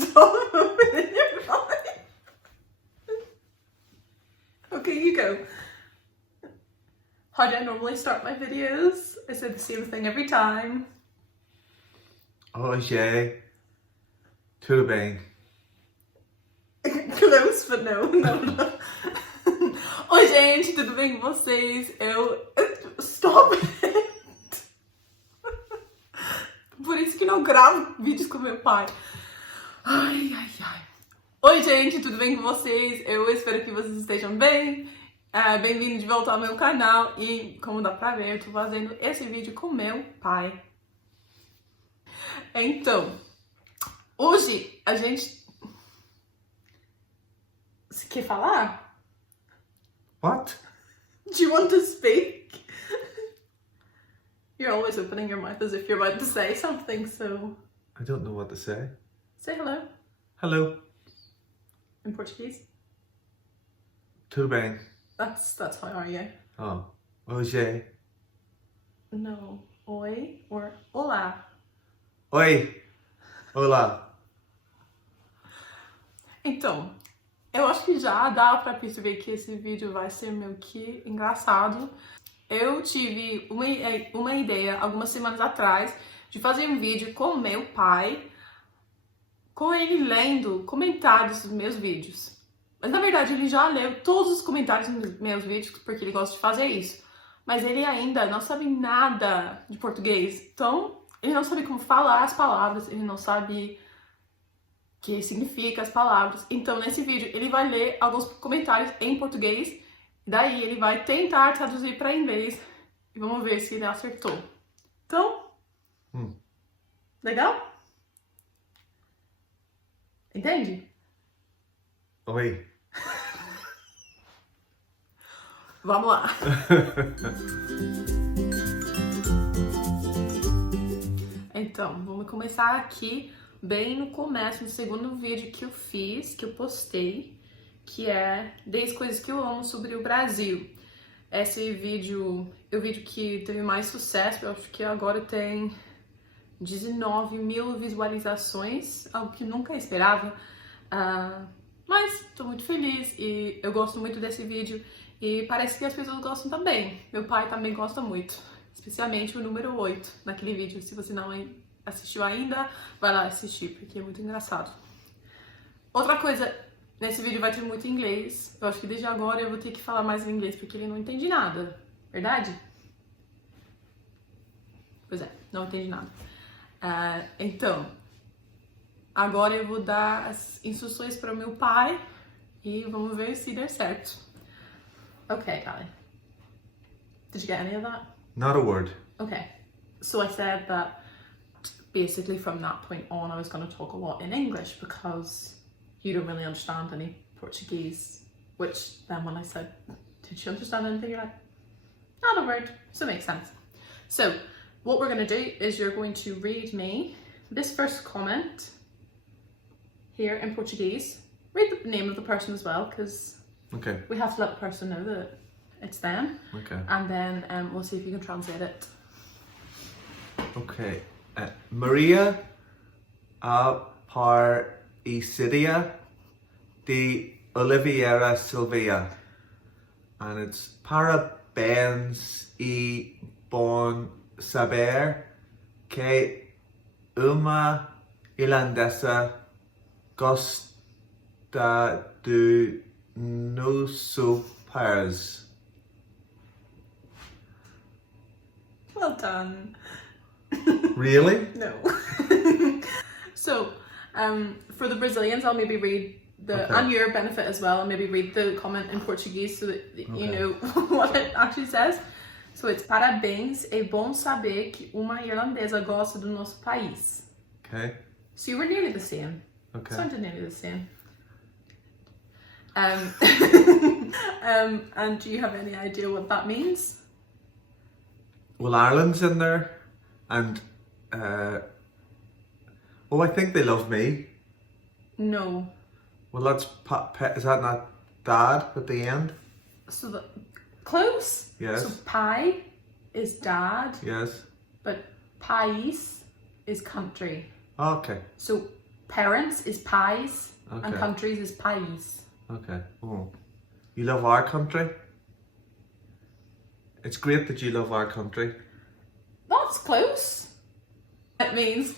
Stop opening your mouth. Okay, you go. How do I normally start my videos? I say the same thing every time. Hoje, tudo bem. Close, but no. Oi, gente, tudo bem com vocês? Stop it! Por isso que não gravo vídeos com meu pai. Ai. Oi, gente, tudo bem com vocês? Eu espero que vocês estejam bem. Bem-vindo de volta ao meu canal. E, como dá pra ver, eu tô fazendo esse vídeo com meu pai. Então, hoje a gente... Você quer falar? What? Do you want to speak? You're always opening your mouth as if you're about to say something, so... I don't know what to say. Say hello. Hello. In Portuguese. Tudo bem. That's how are you? Oh. Hoje. No. Oi or olá. Oi. Olá. Então, eu acho que já dá pra perceber que esse vídeo vai ser meio que engraçado. Eu tive uma ideia algumas semanas atrás de fazer um vídeo com meu pai, com ele lendo comentários dos meus vídeos. Mas na verdade ele já leu todos os comentários dos meus vídeos, porque ele gosta de fazer isso. Mas ele ainda não sabe nada de português, então ele não sabe como falar as palavras, ele não sabe o que significa as palavras. Então nesse vídeo ele vai ler alguns comentários em português, daí ele vai tentar traduzir para inglês e vamos ver se ele acertou. Então, legal? Entende? Oi. Vamos lá. Então, vamos começar aqui bem no começo, no segundo vídeo que eu fiz, que eu postei, que é 10 coisas que eu amo sobre o Brasil. Esse vídeo é o vídeo que teve mais sucesso, eu acho que agora tem 19 mil visualizações, algo que nunca esperava. Mas tô muito feliz e eu gosto muito desse vídeo e parece que as pessoas gostam também. Meu pai também gosta muito, especialmente o número 8 naquele vídeo. Se você não assistiu ainda, vai lá assistir, porque é muito engraçado. Outra coisa, nesse vídeo vai ter muito inglês. Eu acho que desde agora eu vou ter que falar mais em inglês, porque ele não entende nada. Verdade? Pois é, não entende nada. Então, agora eu vou dar as instruções para o meu pai e vamos ver se der certo. Okay, Callie. Did you get any of that? Not a word. Okay. So I said that basically from that point on I was going to talk a lot in English because you don't really understand any Portuguese. Which then when I said, did you understand anything? You're like, not a word. So it makes sense. So what we're going to do is you're going to read me this first comment here in Portuguese. Read the name of the person as well, because Okay. we have to let the person know that it's them. Okay. And then we'll see if you can translate it. Okay. Maria Aparecidia de Oliveira Silveira. And it's parabéns e bom saber que uma irlandesa gosta do nosso país. Well done. Really? No. So, for the Brazilians, I'll maybe read on your benefit as well, and maybe read the comment in Portuguese so that you know what it actually says. So it's parabéns, é bom saber que uma irlandesa gosta do nosso país. Okay. So you were nearly the same. Okay. Sounded nearly the same. And do you have any idea what that means? Well, Ireland's in there, and I think they love me. No. Well, that's is that not dad at the end? So close. Yes. So pai is dad, Yes. but país is country. Okay. So parents is pais, and Okay. countries is país. Okay. Oh. You love our country? It's great that you love our country. That's close. It means,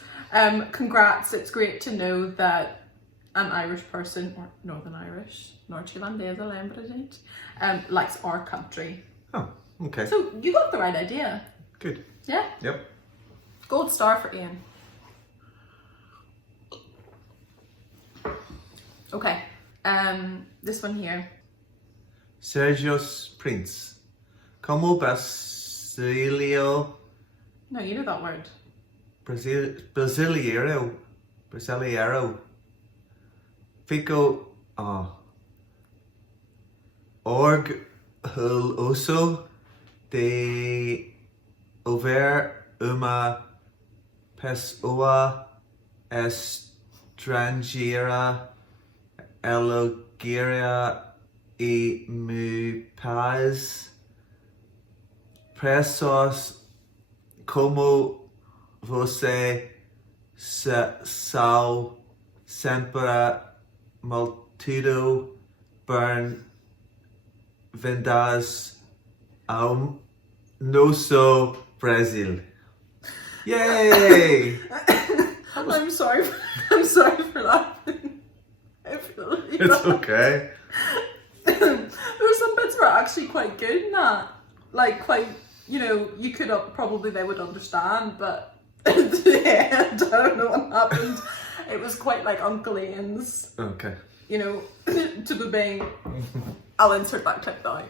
congrats, it's great to know that an Irish person, or Northern Irish, Nordirlandesa, lembra gente, likes our country. Oh, okay. So you got the right idea. Good. Yeah? Yep. Gold star for Ian. Okay, this one here. Sergius Prince. Como Basilio No, you know that word. Brasileiro. Fico orgulhoso de ouvir uma pessoa estrangeira elogiar e meu pais. Pessoas como você são sempre muito bem-vindas ao nosso Brasil. Yay! I'm sorry for laughing. I feel really It's bad. okay. There were some bits were actually quite good in that. Like quite, you know, you could probably they would understand, but at the end, I don't know what happened. It was quite like Uncle Ian's, Okay. you know, to the bang. I'll insert that clip now.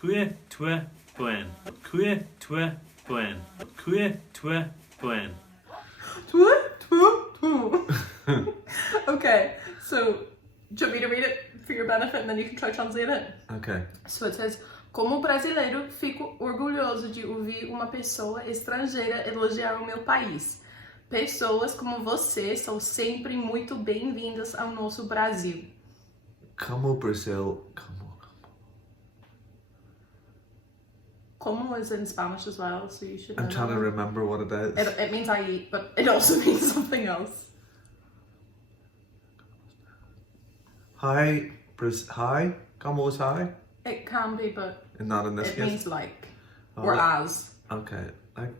Cue tue buen. Cue tue buen. Cue tue buen. Okay, so do you want me to read it for your benefit and then you can try translate it? Okay. So it says, como brasileiro, fico orgulhoso de ouvir uma pessoa estrangeira elogiar o meu país. Pessoas como você são sempre muito bem-vindas ao nosso Brasil. Como Brazil. Como is in Spanish as well, so you should know. I'm trying to remember what it is. It means I eat, but it also means something else. Hi. Hi? Como is hi? It can be, but And not in this it case? means like, Oh, or like- as. Okay.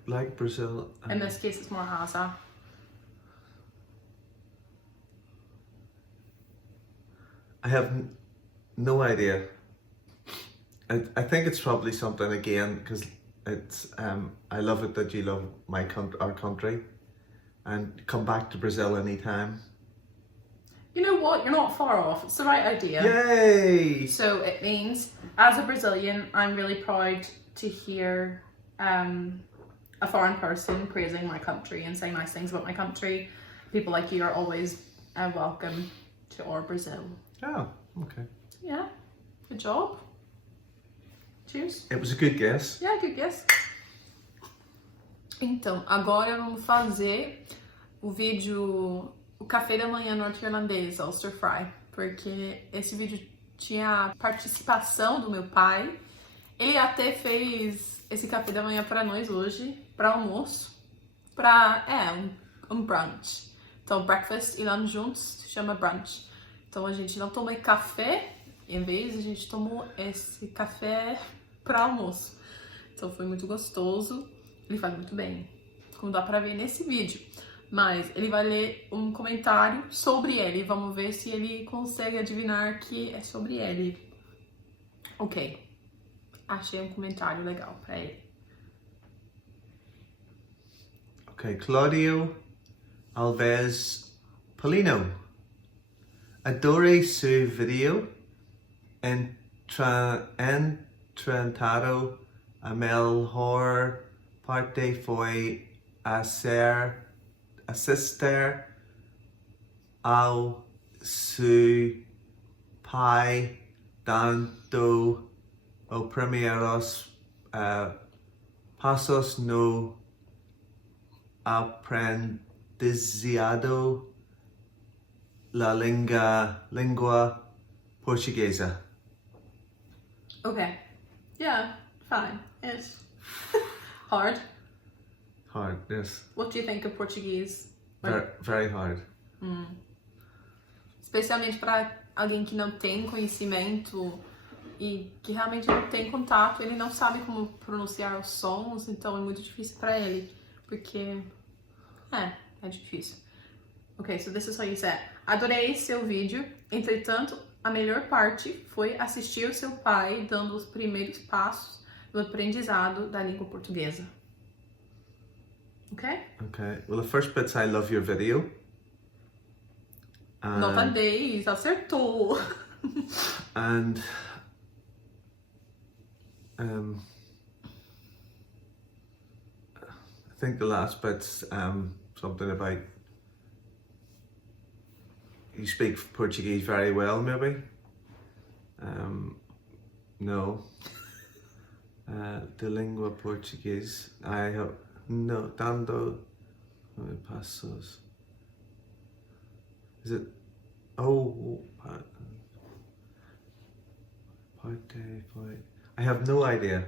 Like Brazil. In this case, it's more as a. I have no idea. I think it's probably something again because it's I love it that you love our country, and come back to Brazil anytime. You know what? You're not far off. It's the right idea. Yay! So it means, as a Brazilian, I'm really proud to hear a foreign person praising my country and saying nice things about my country. People like you are always welcome to our Brazil. Oh, okay. Yeah, good job. Cheers. It was a good guess. Yeah, good guess. Então, agora vamos fazer o vídeo, o café da manhã norte-irlandês, Ulster Fry, porque esse vídeo tinha a participação do meu pai. Ele até fez esse café da manhã para nós hoje, para almoço, para um brunch. Então, breakfast e lunch juntos se chama brunch. Então, a gente não tomou café, em vez a gente tomou esse café para almoço. Então, foi muito gostoso. Ele faz muito bem, como dá pra ver nesse vídeo. Mas ele vai ler um comentário sobre ele. Vamos ver se ele consegue adivinhar que é sobre ele. Ok. Achei um comentário legal pra ele. Okay, Claudio Alves Polino. Adorei seu vídeo. Entrantado a melhor parte foi assistir ao seu pai dando os primeiros passos no aprendizado da língua portuguesa. Okay. Yeah, fine. It's hard. Hard, yes. What do you think of Portuguese? Very, very hard. Especialmente para alguém que não tem conhecimento e que realmente não tem contato, ele não sabe como pronunciar os sons, então é muito difícil para ele, porque é difícil. Ok, so this is what you said. Adorei seu vídeo, entretanto, a melhor parte foi assistir o seu pai dando os primeiros passos no aprendizado da língua portuguesa. Okay? Okay, well the first bit's I love your video. Nota 10, acertou! And I think the last bit's something about you speak Portuguese very well, maybe. No. De língua português. I have no tanto passos. Is it? Oh, parte. I have no idea.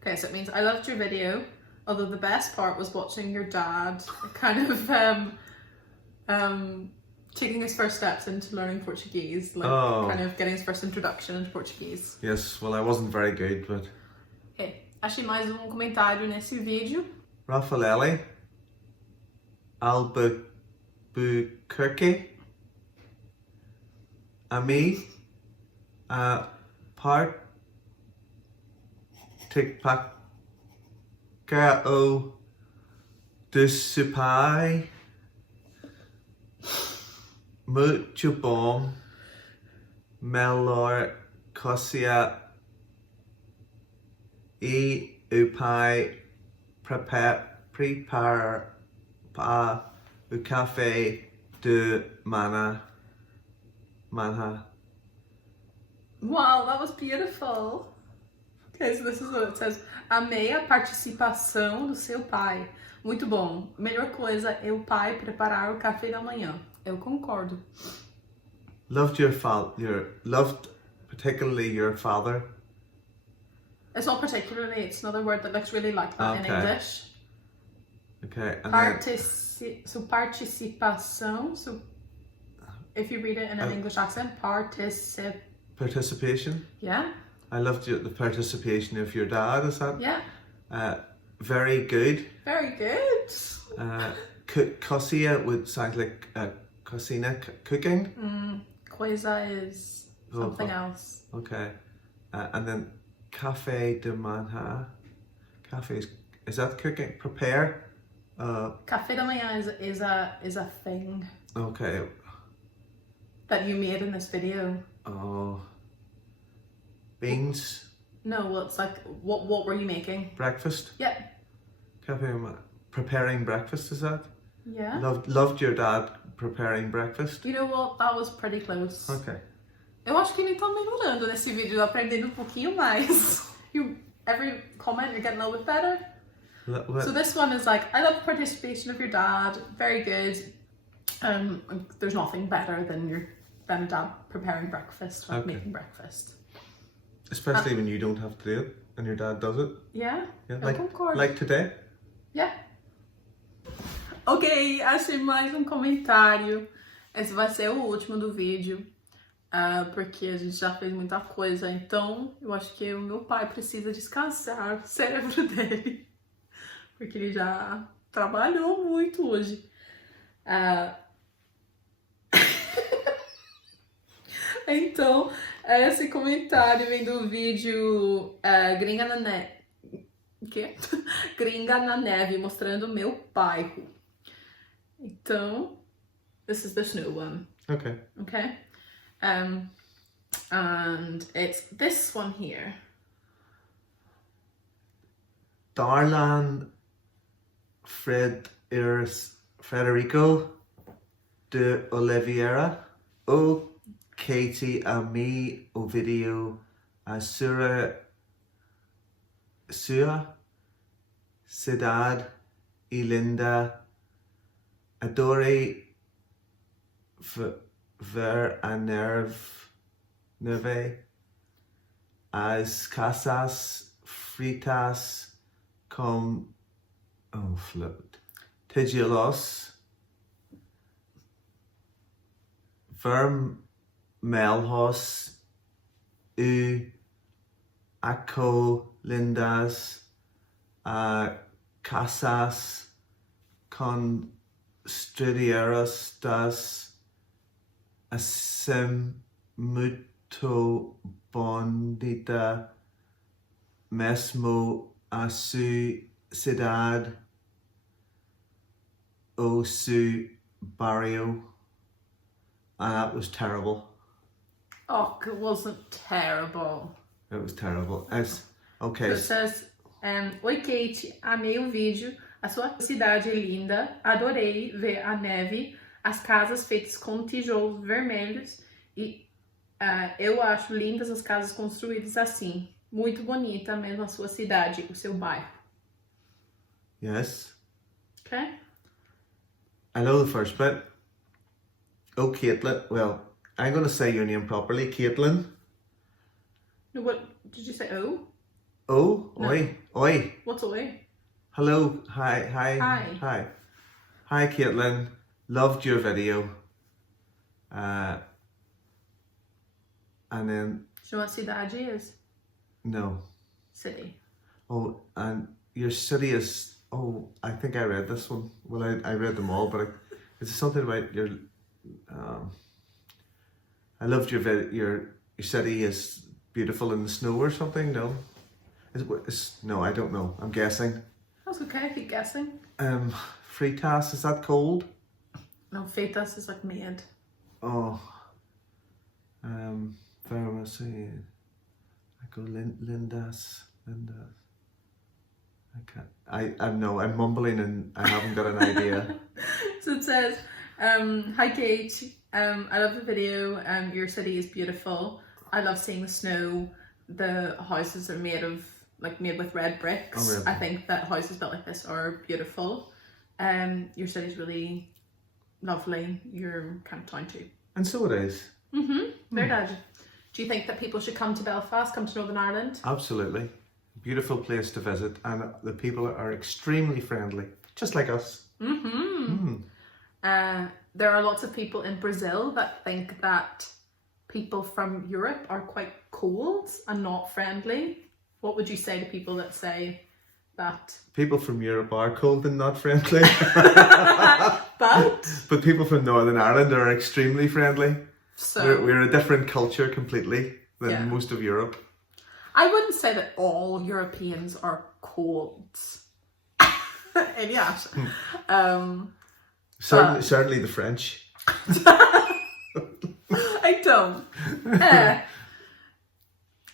Okay, so it means I loved your video, although the best part was watching your dad kind of taking his first steps into learning Portuguese, like kind of getting his first introduction into Portuguese. Yes, well I wasn't very good, but... Okay, achei mais comentário nesse vídeo. Rafaeli Albuquerque a mí part o de su pai muito bom melhor coisa e o pai prepara o café de manhã. Wow, that was beautiful. Okay, so this is what it says. Amei a participação do seu pai. Muito bom. Melhor coisa é o pai preparar o café da manhã. Eu concordo. Loved particularly your father. It's not particularly, it's another word that looks really like that in English. Okay. And participação, so if you read it in an English accent, participation? Yeah. I loved the participation of your dad, is that? Yeah. Very good. Very good. Cocina would sound like cocina, cooking. Coisa is something else. Okay. And then café de manhã. Café is that cooking? Prepare? Café da manhã is a thing. Okay. That you made in this video. Oh. Beans? No, well, it's like, what were you making? Breakfast? Yeah. Preparing breakfast, is that? Yeah. Loved your dad preparing breakfast? You know what? That was pretty close. Okay. Eu acho que ele tá melhorando nesse vídeo, aprendendo um pouquinho mais. Every comment you're getting a little bit better. So this one is like, I love the participation of your dad. Very good. There's nothing better than a dad preparing breakfast or making breakfast. Especially when you don't have to do it and your dad does it. Yeah. Like today. Yeah. Ok, achei mais comentário. Esse vai ser o último do vídeo. Porque a gente já fez muita coisa. Então, eu acho que o meu pai precisa descansar o cérebro dele. Porque ele já trabalhou muito hoje. Então, esse comentário vem do vídeo Gringa na Neve. O quê? Gringa na Neve, mostrando o meu bairro. Então, this is the snow one. Okay. Okay? And it's this one here. Darlan Frederico de Oliveira. O Katie a mí o video a sua cidade e linda. Adorei ver a neve as casas fritas com Oh, flip. Tigilos. Verm melhos. Ako lindas. Casas. Construidas das. Muito bonita. Mesmo a su cidade. O su barrio. And that was terrible. Oh, it wasn't terrible. It was terrible. Okay. It says, Oi Kate, amei o vídeo. A sua cidade é linda. Adorei ver a neve, as casas feitas com tijolos vermelhos e eu acho lindas as casas construídas assim. Muito bonita mesmo a sua cidade, o seu bairro. Yes. Okay? I know the first bit. Oh, Caitlin. Well, I'm going to say your name properly. Caitlin. No, what did you say? Oh? Oh, No. oi. Oi. What's oi? Hello. Hi. Hi, Caitlin. Loved your video. And then... Do you know what cidade is? No. City. Oh, and your city is... Oh, I think I read this one. Well, I read them all, but is it something about your... I loved your video. Your city is beautiful in the snow or something? No? No, I don't know. I'm guessing. That's okay, I keep guessing. Fritas, is that cold? No, feitas is like made. Oh. Pharmacy. I go Lindas. I can't. I know, I'm mumbling and I haven't got an idea. So it says, hi Kate, I love the video, your city is beautiful. I love seeing the snow. The houses are made with red bricks. Oh, really? I think that houses built like this are beautiful. Your city's really lovely. Your kind of town too. And so it is. Very nice. Do you think that people should come to Belfast, come to Northern Ireland? Absolutely. Beautiful place to visit, and the people are extremely friendly, just like us. There are lots of people in Brazil that think that people from Europe are quite cold and not friendly. What would you say to people that say that? People from Europe are cold and not friendly. But people from Northern Ireland are extremely friendly. So We're a different culture completely than most of Europe. I wouldn't say that all Europeans are cold. Elias. Certainly the French. I don't.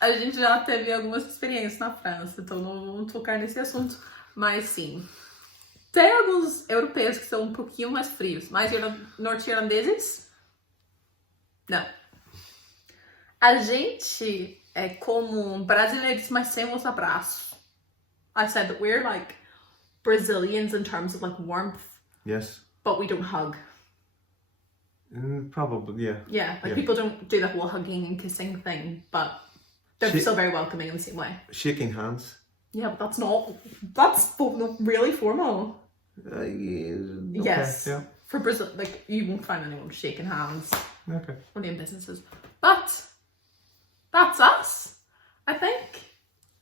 A gente já teve algumas experiências na França, então não vamos tocar nesse assunto. Mas sim, tem alguns europeus que são um pouquinho mais frios, mas norte-irlandeses, não. A gente é como brasileiros, mas sem os abraços. I said that we're like Brazilians in terms of like warmth. Yes. But we don't hug. Probably, yeah. Yeah, people don't do the whole hugging and kissing thing, but they're still very welcoming in the same way. Shaking hands. Yeah, but that's really formal. Okay, Yes. Yeah. For Brazil, like, you won't find anyone shaking hands. Okay. Only in businesses. But that's us, I think.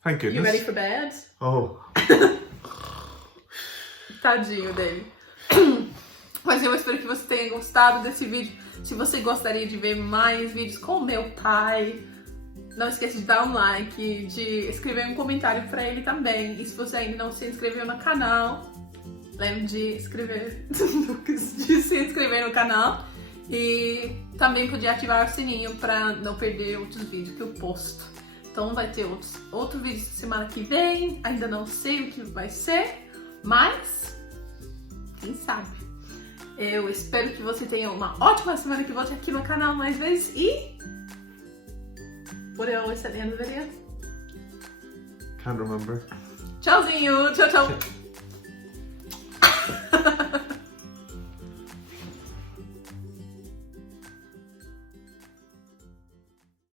Thank goodness. You ready for bed? Oh. Tadinho dele. Mas eu espero que você tenha gostado desse vídeo. Se você gostaria de ver mais vídeos com o meu pai, não esqueça de dar um like, de escrever um comentário para ele também. E se você ainda não se inscreveu no canal, lembre de se inscrever no canal. E também podia ativar o sininho para não perder outros vídeos que eu posto. Então vai ter outro vídeo semana que vem. Ainda não sei o que vai ser, mas quem sabe. Eu espero que você tenha uma ótima semana, que volte aqui no canal mais vezes e... What did I always say at the end of the video? Can't remember. Tchauzinho! Tchau, tchau!